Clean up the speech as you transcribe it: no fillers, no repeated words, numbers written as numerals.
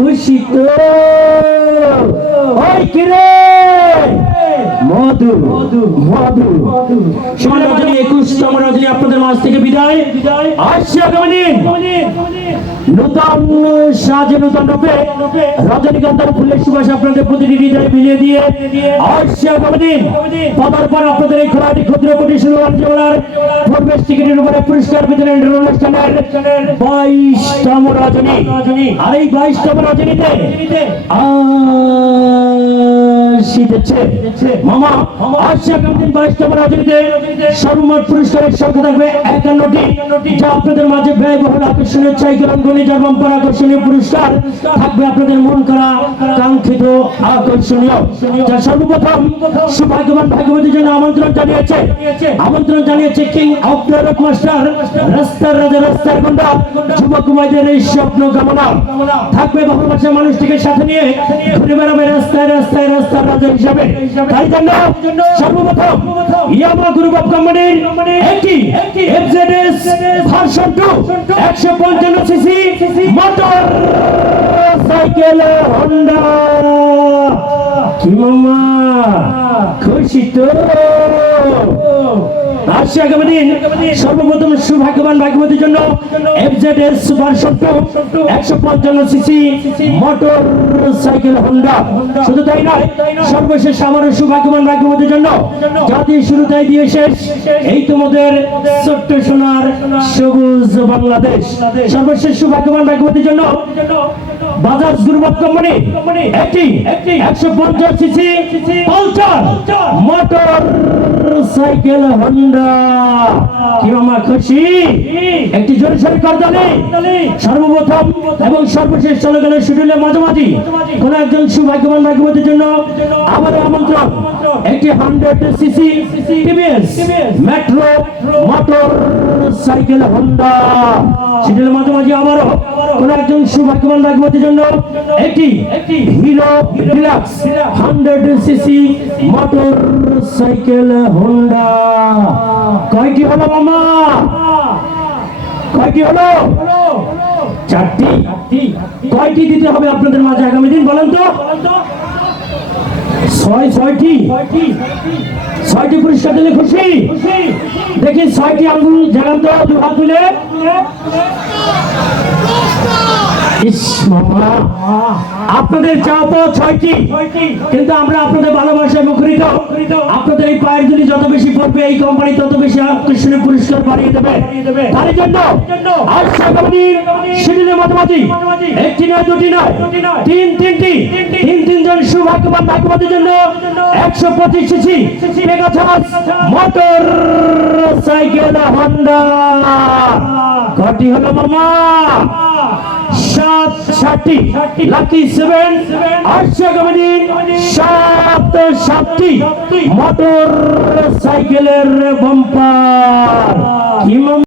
খুশি তো ওই কিরে মধু মধু ষোলো রজনী 21তম রজনী আপনাদের মাঝ থেকে বিদায় আসছে আগামী দিন নূতন সাজে নূতন রূপে রজনীগন্ধার ফুলের সুবাস আপনাদের প্রতিটি হৃদয়ে মিলিয়ে দিয়ে আসছে আগামী দিন পাবার পর আপনাদের এই খেলাটি ক্ষুদ্র কোটি জেলার প্রবেশ টিকিটের উপরে পুরস্কার বিতরণের অনুষ্ঠানের 22তম রজনী আর এই 22তম রজনীতে মামা আসছে আগামী দিন 22তম রজনীতে সর্বমোট পুরস্কারের সংখ্যা থাকবে 51টি, যা আপনাদের মাঝে ব্যয়বহুল আকর্ষণীয় চাইকরণগুলি যার বাম্পার আকর্ষণীয় পুরস্কার থাকবে আপনাদের মন করা কাঙ্ক্ষিত আকর্ষণীয়, যা সর্বপ্রথম সৌভাগ্যবান ভাগ্যবতীর জন্য আমন্ত্রণ জানিয়েছে কিং অফ রক মাস্টার রাস্তার রাজা রাস্তার গন্ডা যুবক কুমারদের এই স্বপ্ন কামনা থাকবে ভালোবাসার মানুষটিকে সাথে নিয়ে ঘুরে বেড়াবে রাস্তায় রাস্তায় রাস্তার রাজা হিসাবে। তাই জন্য সর্বপ্রথম ইয়ামা গ্রুপ অফ কোম্পানির একটি FZS version 2 155 CC motorcycle Honda কি মামা খুশি তো আসছে আগামী দিন সর্বপ্রথম সৌভাগ্যবান ভাগ্যবতীর জন্য FZS version 2 155 CC motorcycle Honda. শুধু তাই নয়, সর্বশেষ আমার সৌভাগ্যবান ভাগ্যবতীর জন্য জাতীয় শুরুটাই দিয়ে শেষ এই তোমাদের ছোট্ট সোনার সবুজ বাংলাদেশ। সর্বশেষ সৌভাগ্যবান ভাগ্যবতীর জন্য বাজাজ গ্রুপ অফ কোম্পানি একটি 150 CC Pulsar motor cycle Honda কি মামা খুশি একটি জোরে সোরে করতালি। সর্বপ্রথম এবং সর্বশেষ চলে গেল শিডিউলের মাঝামাঝি কোন একজন সৌভাগ্যবান ভাগ্যবতীর জন্য আবার আমন্ত্রণ একটি 100 CC TVS Metro motorcycle Honda শিডিউলের মাঝামাঝি আবারও কোন একজন সৌভাগ্যবান ভাগ্যবতীর জন্য একটি Hero Deluxe 100 CC motorcycle Honda. কয়টি হলো মামা কয়টি হলো? 4টি। কয়টি দিতে হবে আপনাদের মাঝে আগামী দিন বলেন তো? 6টি পুরস্কার দিলে খুশি? দেখি 6টি আঙ্গুল জানান তো, 2 হাত তুলে। আপনাদের চাও তো 6টি, কিন্তু আমরা আপনাদের ভালোবাসায় মুখরিত। আপনাদের এই পায়ের ধুলি যত বেশি পড়বে এই কোম্পানি তত বেশি আকর্ষণীয় পুরস্কার বাড়িয়ে দেবে। তার জন্য আসছে আগামী শিডিউলের মাঝামাঝি একটি নয়, 2টি নয়, 3 জন সৌভাগ্যবান ভাগ্যবতীর জন্য 125 CC Pegasus motor cycle Honda. কয়টি হলো মামা? 7টি। লাকি 7 আসছে আগামী দিন 7টি মোটর সাইকেলের বাম্পার।